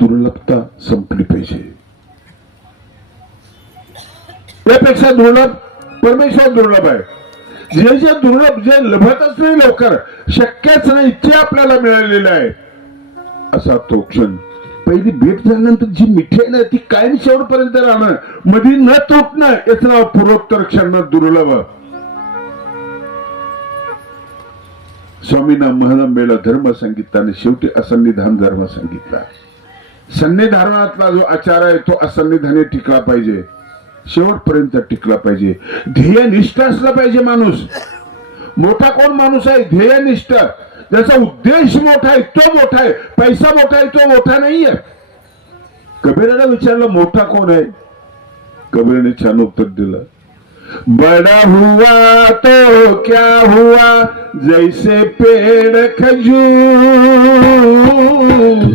दुर्लभता संपली पाहिजे. यापेक्षा दुर्लभ परमेश्वर दुर्लभ आहे. जे जे दुर्लभ जे लभतच नाही लवकर शक्यच नाही इतके आपल्याला मिळालेलं आहे. असा तो क्षण. पहिली भेट झाल्यानंतर जी मिठाई आहे ना ती कायम शेवटपर्यंत राहणं मधी न तुटणं याच नाव पूर्वोत्तर क्षण दुर्लभ. स्वामींना महलंबेला धर्म सांगितला आणि शेवटी असन्निधान धर्म सांगितला सन्निधारणातला जो आचार आहे तो असन्निधानी टिकला पाहिजे. शेवटपर्यंत टिकला पाहिजे. ध्येयनिष्ठ असला पाहिजे माणूस. मोठा कोण माणूस आहे? ध्येयनिष्ठ. ज्याचा उद्देश मोठा आहे तो मोठा आहे. पैसा मोठा आहे तो मोठा नाहीये. कबीराला विचारलं मोठा कोण आहे? कबीरने छान उत्तर दिलं. बड़ा हुआ तो क्या हुआ जैसे पेड़ खजूर.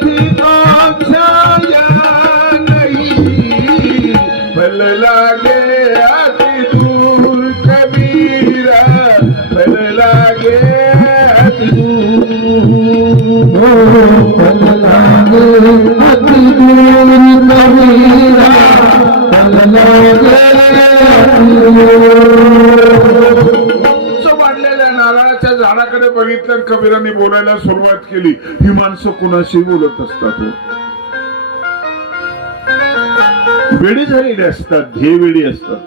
वाढलेल्या नारळाच्या झाडाकडे बघितलं कबीरांनी बोलायला सुरुवात केली. ही माणसं कुणाशी बोलत असतात हो? वेळी झालेले असतात ध्येयवेळी असतात.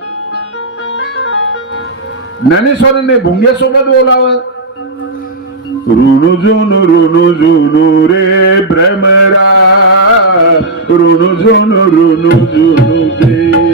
ज्ञानेश्वरांनी भुंग्यासोबत बोलावं. ऋणू जुनू ऋणू जुनू रे भ्रमरा. ऋणू जुनू ऋणू जुनू रे.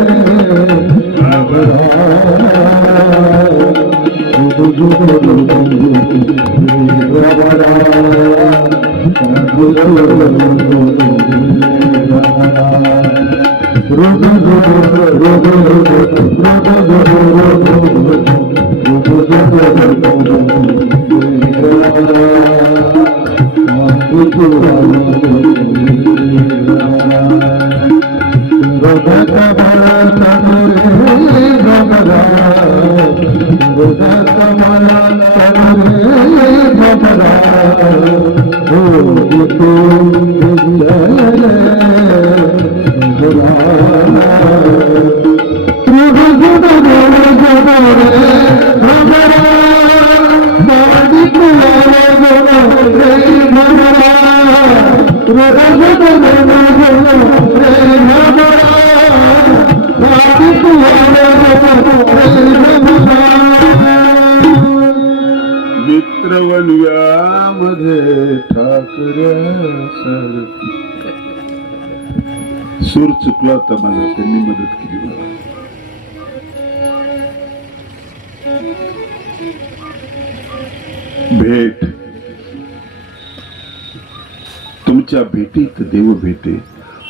भेटीत भेटे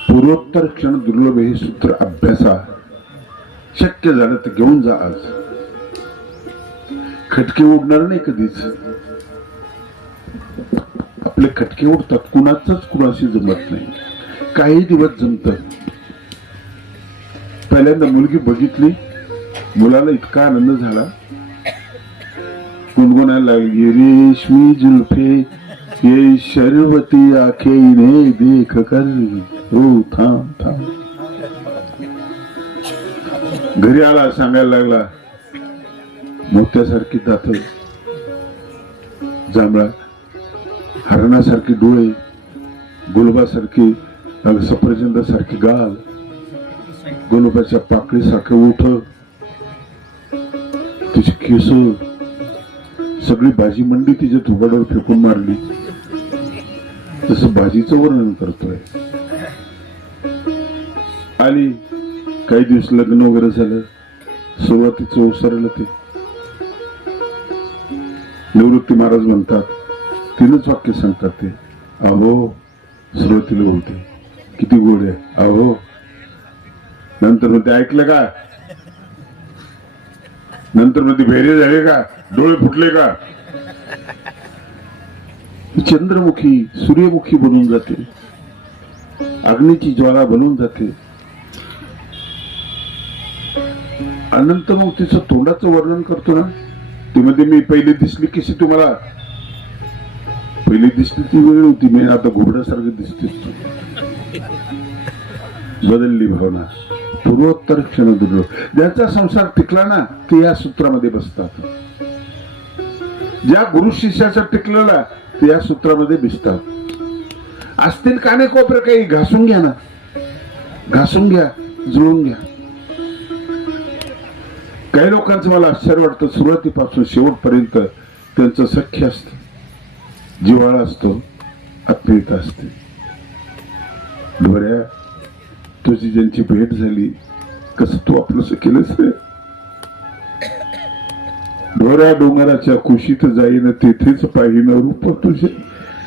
पूर्वोत्तर क्षण दुर्लभ हे सूत्र अभ्यासा शक्य झालं तर घेऊन जा आज. खटके उडणार नाही कधीच. आपले खटके उडतात कुणाचाच कुणाशी जमत नाही. काही दिवस जमत. पहिल्यांदा मुलगी बघितली मुलाला इतका आनंद झाला. गुणगुणायला लागली रेशमी जुल्फे ये शर्वती आखेने देख कर हो थांब थांब घरी आला सांगायला लागला मोत्यासारखी दात जांभळा हरणासारखी डोळे गुलबासारखी अग सफरचंदासारखी गाल गुलाबाच्या पाकळीसारखं उठ तिची केस सगळी भाजी मंडी तिच्या थोबाडावर फेकून मारली. तसं भाजीचं वर्णन करतोय. आली काही दिवस लग्न वगैरे झालं सुरुवातीचं ओसरलं ते. निवृत्ती महाराज म्हणतात तीनच वाक्य सांगतात ते. अहो सुरुवातीला बोलते किती गोड आहे. अहो. नंतर मग ते ऐकलं का? नंतर मग ते भेरे झाले का? डोळे फुटले का? चंद्रमुखी सूर्यमुखी बनून जाते. अग्नीची ज्वाला बनून जाते. अनंत मग तिचं तोंडाचं वर्णन करतो ना? ते मध्ये मी पहिली दिसली कशी तुम्हाला? पहिली दिसली ती वेळ होती मी आता घोबड्यासारखी दिसते. बदलली भावना. पूर्वोत्तर क्षण दुर्लभ ज्यांचा संसार टिकला ना ते या सूत्रामध्ये बसतात. ज्या गुरु शिष्याचा टिकलेला या सूत्रामध्ये दिसतात. असतील काने कोपरे काही घासून घ्या ना. घासून घ्या जुळून घ्या. काही लोकांचं मला आश्चर्य वाटतं सुरुवातीपासून शेवटपर्यंत त्यांचं सख्य असत. जिव्हाळा असतो आत्मीयता असते. ढोऱ्या तुझी ज्यांची भेट झाली कसं तू आपलं केलंस रे ढोऱ्या डोंगराच्या कुशीत जाईन तेथेच पाहिन रूप तुझे.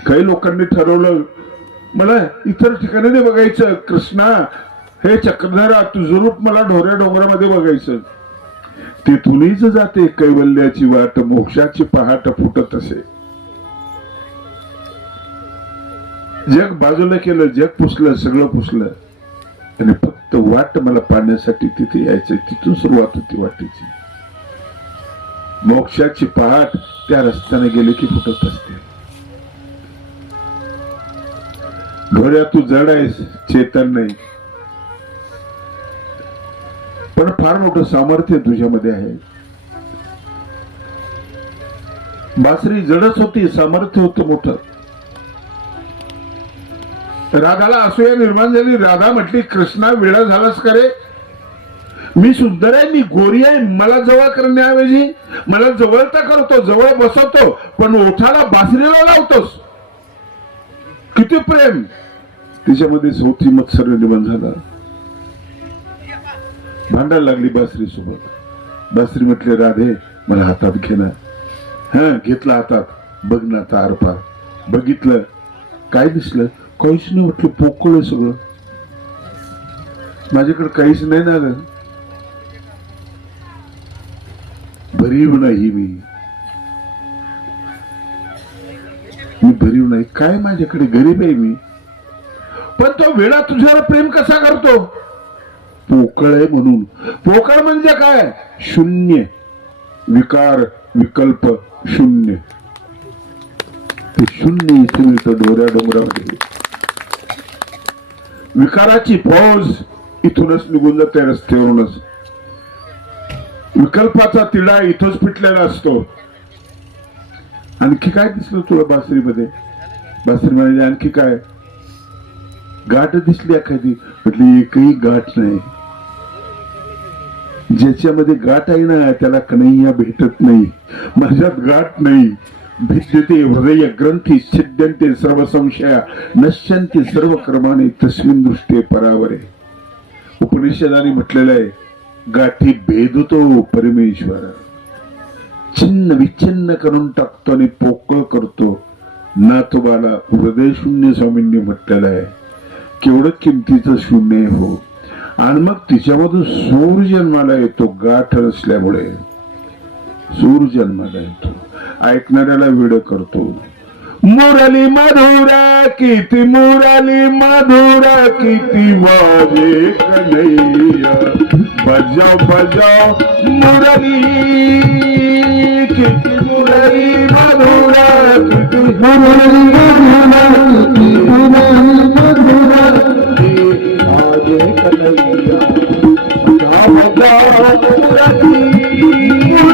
काही लोकांनी ठरवलं मला इतर ठिकाणी नाही बघायचं. कृष्णा हे चक्रधारा तुझं रूप मला ढोऱ्या डोंगरामध्ये बघायचं. तिथूनच जाते कैवल्याची वाट मोक्षाची पहाट फुटत असे. जग बाजूला केलं जग पुसलं सगळं पुसलं. आणि फक्त वाट मला पाहण्यासाठी तिथे यायचं तिथून सुरुवात होती वाटेची. मोक्षाची पहाट त्या रस्त्याने गेले की फुटत असते. ढोऱ्या तू जड आहेस चेतन नाही. पण फार मोठं सामर्थ्य तुझ्यामध्ये आहे. बासरी जडच होती सामर्थ्य होतं मोठं. राधाला असूया निर्माण झाली. राधा म्हटली कृष्णा वेळा झालास का रे? मी सुंदर आहे मी गोरी आहे मला जवळ करण्याऐवजी मला जवळ तर करतो जवळ बसवतो पण ओठाला बासरीला लावतोस. किती प्रेम. तिच्यामध्ये सोती मत्सर निर्माण झाला. भांडायला लागली बासरी सोबत. बासरी म्हटले राधे मला हातात घे ना. हा घेतला हातात. बघ ना आता आरपार बघितलं. काय दिसलं? काहीच नाही म्हटलं पोकळ सगळं. माझ्याकडे काहीच नाही ना भरीव नाही मी. मी भरीव नाही. काय माझ्याकडे गरीब आहे मी? पण तो वेळा तुझ्यावर प्रेम कसा करतो? पोकळ आहे म्हणून. पोकळ म्हणजे काय? शून्य. विकार विकल्प शून्य. ते शून्य इथे मिळतं डोऱ्या डोंगरामध्ये विकाराची फौज इथूनच निघून जाते रस्त्यावरूनच. विकल्पाचा तिळा इथंच पिटलेला असतो. आणखी काय दिसलं तुला बासरीमध्ये? बासरी म्हणाले आणखी काय? गाठ दिसली एखादी? म्हटली एकही गाठ नाही. ज्याच्यामध्ये गाठ आहे ना त्याला कन्हैया भेटत नाही. माझ्यात गाठ नाही. भिद्यते हृदय ग्रंथी छिद्यंते सर्व संशया नश्यंते सर्व कर्माने तस्मिन दृष्टी परावरे. उपनिषदाने म्हटलेलं आहे गाठी भेदतो परमेश्वर छिन्न विच्छिन्न करून टाकतो आणि पोकळ करतो ना नाथोबाला हृदय शून्य स्वामींनी म्हटलेलं आहे केवढं किमतीचं शून्य हो आणि मग तिच्यामधून सूर जन्माला येतो गाठ असल्यामुळे सूर जन्माला येतो ऐकणाऱ्याला वेळ करतो मुरली मधुरा किती मुरली मधुरा किती माझे कन्हैया। बजाव बजाव मुरली किती मुरली मधुरा किती मुरली मधुरा मधुरा माझे कन्हैया। बजाव मुरली मुरली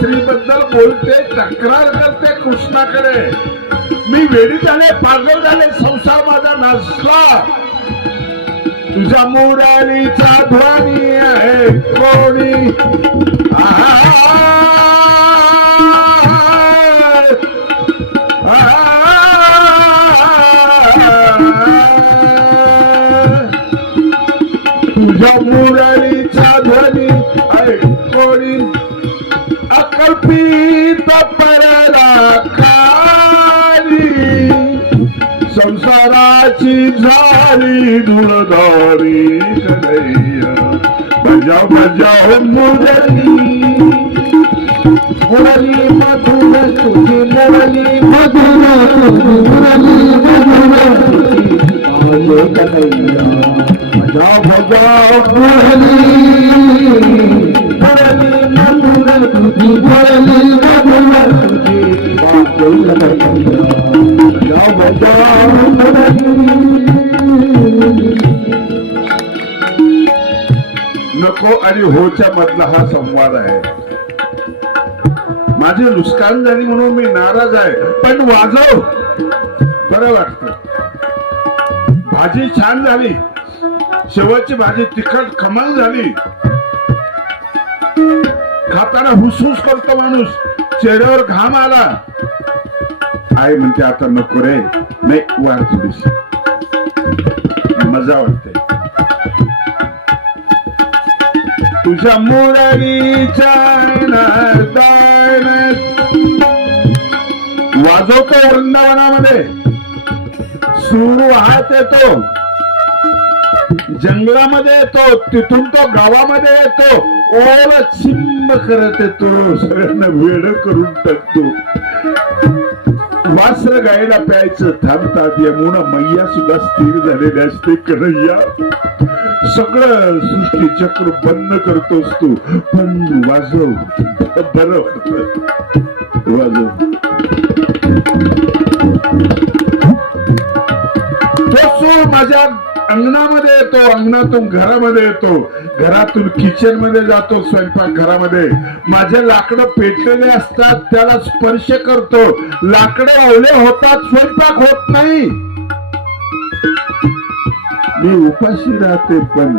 श्रीबद्दल बद्दल बोलते तक्रार करते कृष्णाकडे. मी वेडी झाले पागल झाले संसार माझा नसला. तुझ्या मुरारीचा ध्वनी आहे कोणी? तुझ्या मुरारीचा परला खाली संसाराची झाली धुळधारी कन्हैया बजाव बजाव मुरली मुरली मधुर तुझी मुरली मधुर तुझी मुरली मधुर कन्हैया बजाव बजाव मुरली मधुर तुझी तुझी नको आणि होच्या मधला हा संवाद आहे. माझी नुकसान झाली म्हणून मी नाराज आहे पण वाजव. बरं वाटत. भाजी छान झाली. शेवटची भाजी तिखट कमाल झाली. खाताना हुसहुस करतो माणूस. चेहऱ्यावर घाम आला. आई म्हणते आता नको रे नाही वाढ थोडीशी मजा वाटते. तुझ्या मुरलीच्या वाजवतो वृंदावनामध्ये. सुरू हात येतो. जंगलामध्ये येतो तिथून तो गावामध्ये येतो. ओला चिंब करत येतो. सगळ्यांना वेळ करून टाकतो. वासर गायला प्यायचं थांबतात. यमुना मैया सुद्धा स्थिर झालेली असते कन्हैया. सगळं सृष्टी चक्र बंद करतोस तू पण वाजव बर वाजव. तो सूर माझ्या अंगणामध्ये येतो अंगणातून घरामध्ये येतो. घरातून किचनमध्ये जातो स्वयंपाक घरामध्ये. माझे लाकडं पेटलेले असतात त्याला स्पर्श करतो. लाकडे ओले होतात स्वयंपाक होत नाही. मी उपाशी राहते पण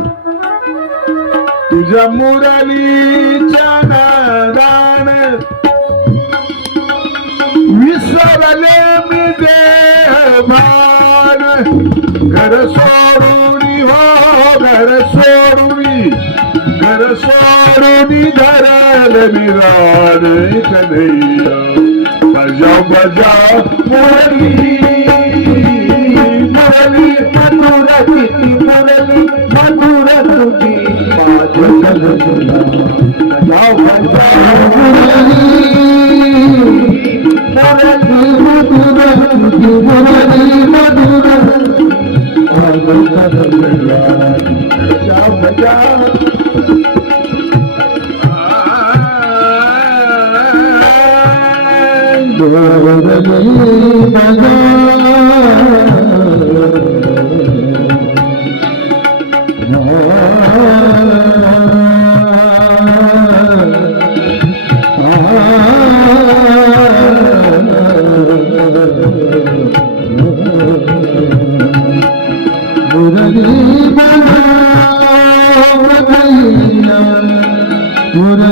तुझ्या मुरलीच्या नादान विसरले मी देह घर सोडून धरल बजा बजा कन्हैया बजाव मुरली मुरली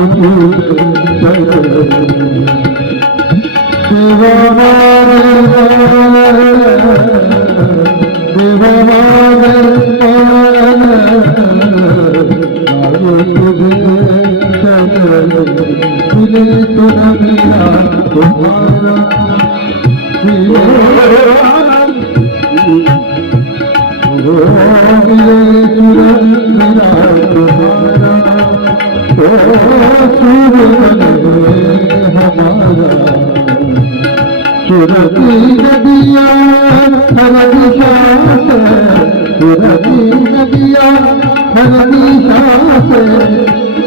Thank you.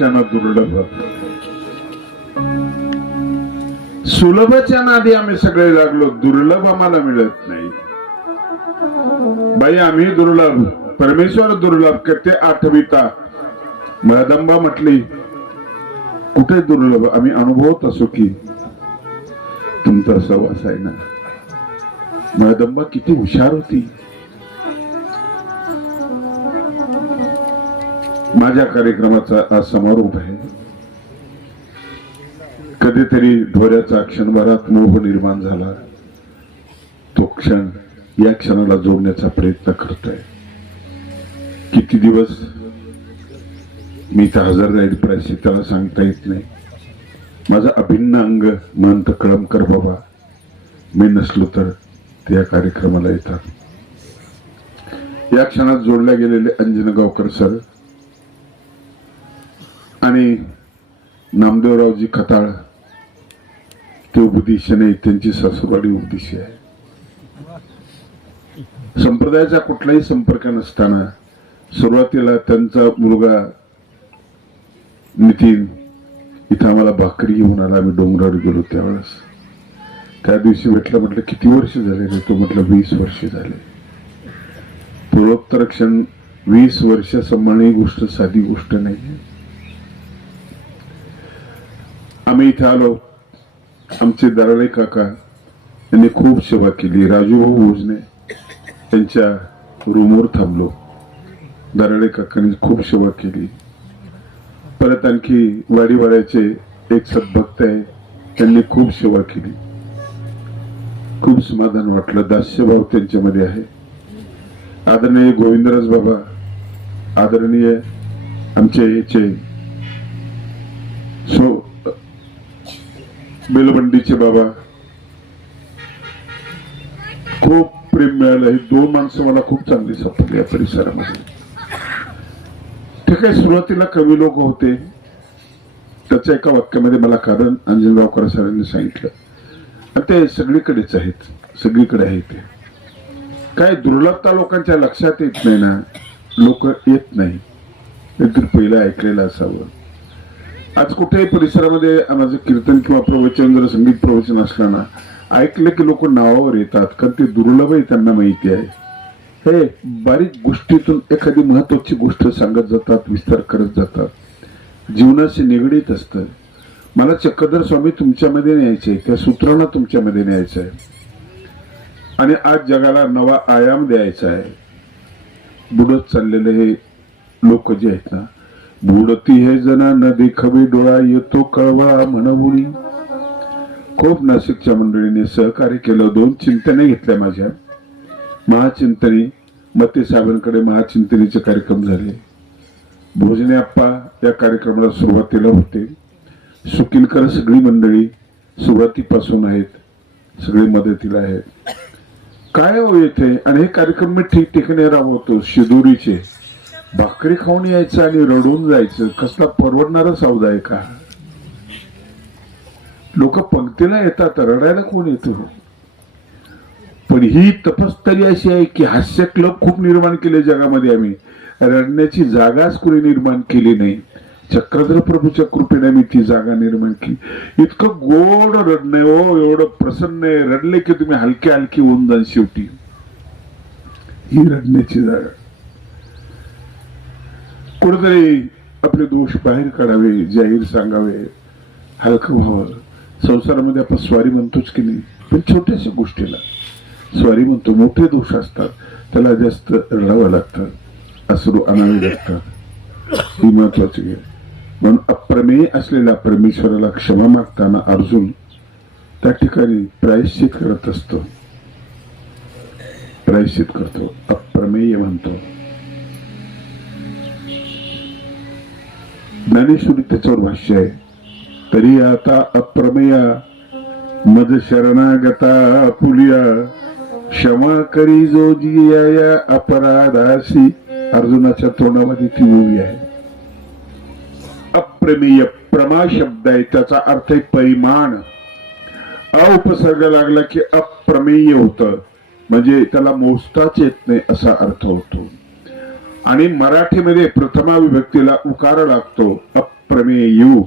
पूर्वोत्तर दुर्लभ सुलभच्या नादी आम्ही सगळे लागलो दुर्लभ आम्हाला मिळत नाही. बाई आम्ही दुर्लभ परमेश्वर दुर्लभ करते आठविता. मदंबा म्हटली कुठे दुर्लभ? आम्ही अनुभवत असो की. तुमचा सहवास आहे ना? मदंबा किती हुशार होती. माझ्या कार्यक्रमाचा आज समारोप आहे. कधीतरी ढोऱ्याचा क्षणभरात मोह निर्माण झाला. तो क्षण या क्षणाला जोडण्याचा प्रयत्न करतोय. किती दिवस? मी तर हजर राहील प्रायश्चित त्याला सांगता येत नाही. माझा अभिन्न अंग महंत कळम कर बाबा. मी नसलो तर त्या कार्यक्रमाला येतात. या क्षणात जोडल्या गेलेले अंजनगावकर सर आणि नामदेवरावजी खताळ ते उपदेशी नाही त्यांची सासूरवाडी उपदेशी आहे. संप्रदायाचा कुठलाही संपर्क नसताना सुरुवातीला त्यांचा मुलगा नितीन इथं आम्हाला भाकरी घेऊन आला आम्ही डोंगरावर गेलो त्यावेळेस. त्या दिवशी भेटलं म्हटलं किती वर्ष झाले रे तो? म्हटलं वीस वर्ष झाले. पूर्वोत्तर क्षण वीस वर्ष सांभाळणे ही गोष्ट साधी गोष्ट नाही आम्ही इथे आलो आमचे दराळे काका यांनी खूप सेवा केली राजूभाऊ भोजने त्यांच्या रूमवर थांबलो दराळे काकांनी खूप सेवा केली परत आणखी वाडीवाड्याचे एक सद्भक्त आहे त्यांनी खूप सेवा केली खूप समाधान वाटलं दास्यभाव त्यांच्यामध्ये आहे आदरणीय गोविंदराज बाबा आदरणीय आमचे याचे सो बेलबंडीचे बाबा. खूप प्रेम मिळालं. हे दोन माणसं मला खूप चांगली सापडली या परिसरामध्ये. ठीक आहे सुरुवातीला कवी लोक होते. त्याच्या एका वाक्यामध्ये मला कारण अंजनगावकर सरांनी सांगितलं. आणि ते सगळीकडेच आहेत. सगळीकडे आहे ते. काय दुर्लभता लोकांच्या लक्षात येत नाही ना. लोक येत नाही. नाहीतर पहिलं ऐकलेलं असावं. आज कुठेही परिसरामध्ये माझं कीर्तन किंवा प्रवचन जर संगीत प्रवचन असलं ना ऐकलं की लोक नावावर येतात कारण ते दुर्लभ आहे त्यांना माहिती आहे. हे बारीक गोष्टीतून एखादी महत्वाची गोष्ट सांगत जातात विस्तार करत जातात. जीवनाशी निगडीत असतं. मला चक्रधर स्वामी तुमच्यामध्ये न्यायचे त्या सूत्रांना तुमच्यामध्ये न्यायचं आहे. आणि आज जगाला नवा आयाम द्यायचा आहे. बुडत चाललेले हे लोक जे आहेत ना बुडती हे जना नदी खबी डोळा येतो कळवा म्हणवुनी खूप नाशिकच्या मंडळीने सहकार्य केलं. दोन चिंतने घेतल्या माझ्या. महाचिंतनी मते साहेबांकडे महाचिंतनीचे कार्यक्रम झाले. भोजने आप्पा या कार्यक्रमाला सुरुवातीला होते. सुकिलकर सगळी मंडळी सुरुवातीपासून आहेत. सगळे मदतीला आहेत. काय हो येथे? आणि हे कार्यक्रम मी ठिकठिकाणी राबवतो. शिदोरीचे. भाकरी खाऊन यायचं आणि रडून जायचं. कसला परवडणारा सौदा आहे का? लोक पंक्तीला येतात रडायला कोण येतो? पण ही तपस्तरी अशी आहे की हास्य क्लब खूप निर्माण केले जगामध्ये आम्ही. रडण्याची जागाच कोणी निर्माण केली नाही. चक्रधर प्रभूच्या कृपेने मी ती जागा निर्माण केली. इतकं गोड रडणे हो एवढं प्रसन्न आहे. रडले की तुम्ही हलके हलकी होऊन जाल शेवटी. ही रडण्याची जागा. कुठेतरी आपले दोष बाहेर काढावे जाहीर सांगावे. हलकं व्हावं. संसारामध्ये आपण स्वारी म्हणतोच की नाही? पण छोट्याशा गोष्टीला. स्वारी म्हणतो मोठे दोष असतात. त्याला जास्त रडावं लागतं. असरू आणावे लागतात ही महत्वाची आहे म्हणून अप्रमेय असलेल्या परमेश्वराला क्षमा मागताना अर्जुन त्या ठिकाणी प्रायश्चित करत असतो. प्रायश्चित करतो. अप्रमेय म्हणतो. ज्ञानेश्वरी त्याच्यावर भाष्य आहे. तरी आता अप्रमेया मज शरणागता पुलिया क्षमा करी जो जिया या अपराधासी अर्जुनाच्या तोंडामध्ये ती ओवी आहे. अप्रमेय प्रमा शब्द आहे त्याचा अर्थ आहे परिमाण. अ उपसर्ग लागला की अप्रमेय होत. म्हणजे त्याला मोजताच येत नाही असा अर्थ होतो. आणि मराठीमध्ये प्रथमा विभक्तीला उकार लागतो अप्रमेयू.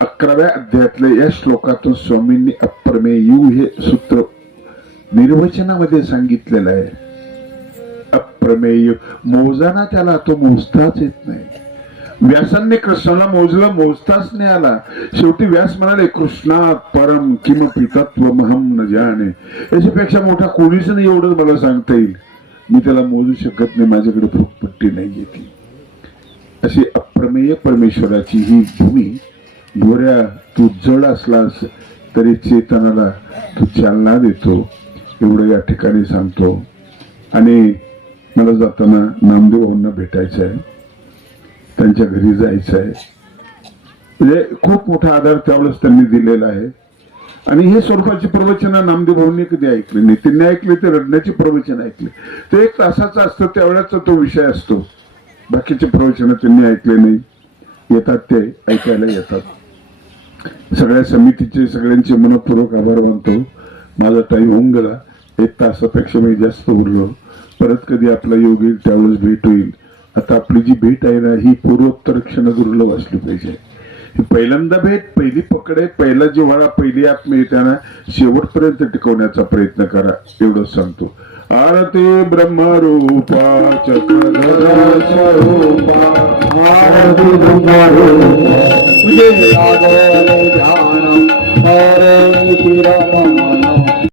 अकराव्या अध्यायातले या श्लोकातून स्वामींनी अप्रमेयू हे सूत्र निर्वचनामध्ये सांगितलेलं आहे. अप्रमेय. मोजाना त्याला तो मोजताच येत नाही. व्यासांनी कृष्णाला मोजलं मोजताच नाही आला. शेवटी व्यास म्हणाले कृष्णा परम किम पितत्व महम न जाणे याच्यापेक्षा मोठा कोणीच नाही एवढंच मला सांगता येईल. मी त्याला मोजू शकत नाही माझ्याकडे फुटपट्टी नाही येते अशी अप्रमेय परमेश्वराची ही भूमी गोऱ्या तू जड असलास तरी चेतनाला तू चालना देतो एवढं या ठिकाणी सांगतो. आणि मला जाताना नामदेवांना भेटायचं आहे त्यांच्या घरी जायचं आहे म्हणजे खूप मोठा आधार त्यावेळेस त्यांनी दिलेला आहे. आणि हे स्वरूपाची प्रवचन नामदेव भाऊंनी कधी ऐकले नाही. त्यांनी ऐकले ते रडण्याची प्रवचन ऐकले. ते एक तासाचा असतं त्यावेळेचा तो विषय असतो. बाकीचे प्रवचन त्यांनी ऐकले नाही. येतात ते ऐकायला येतात. सगळ्या समितीचे सगळ्यांचे मनपूर्वक आभार मानतो. माझा टाईम होऊन गेला. एक तासापेक्षा मी जास्त उरलो. परत कधी आपला योग येईल त्यावेळेस भेट होईल. आता आपली जी भेट आहे ना ही पूर्वोत्तर क्षण दुर्लभ असली पाहिजे. पहिल्यांदा भेट पहिली पकडे पहिला जिव्हाळा पहिली आत्मीयताना शेवटपर्यंत टिकवण्याचा प्रयत्न करा एवढंच सांगतो. आरती ब्रह्मरूपा चक्रधर स्वरूपा